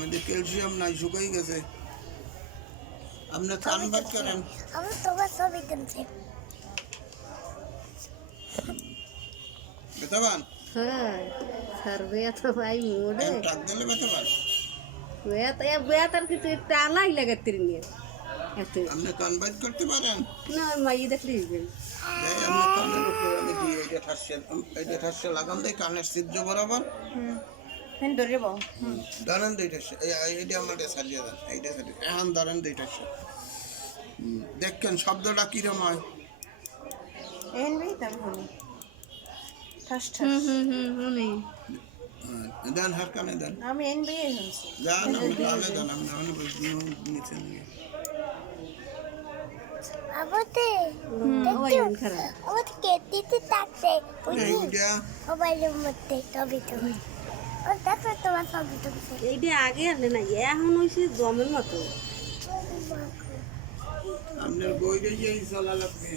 মধ্যে ক্যালসিয়াম নাই, শুকাই গেছে। আপনি কনভার্ট করেন। আমি তোমার ছবি তুলছি। ব্যথা পান? হ্যাঁ স্যার বেয়া তো ভাই মোড়ে টাক দিলে ব্যথা পান? বেয়া তার কিন্তু টালাই লাগাতে নিয়ে এত আপনি কনভার্ট করতে পারেন? না মাই দেখলি আপনি কানের উপরে আমি দিই এইটা ঠাসে লাগান দেয় কানের ছিদ্র বরাবর। ধরে বাবু ধরেন দুইটা এইটা আমার সারিয়ে দেন, এইটা সারিয়ে এখন ধরেন দুইটা দেখেন শব্দটা কিরম হয়। দেন হার কানে দেন, আমি এনবিএ হয়েছি দেন আপনি কানে দেন, আপনি নিচে নিয়ে আবতে আমাকে কেটে থাকছে এইটা মোবাইলের মধ্যে ছবি তুলি। ও দেখো তোমার ছবি তুলছে। এইটা আগে আনলে না এখন হয়েছে জমের মতো আপনার বইটা যে চলা লাগবে।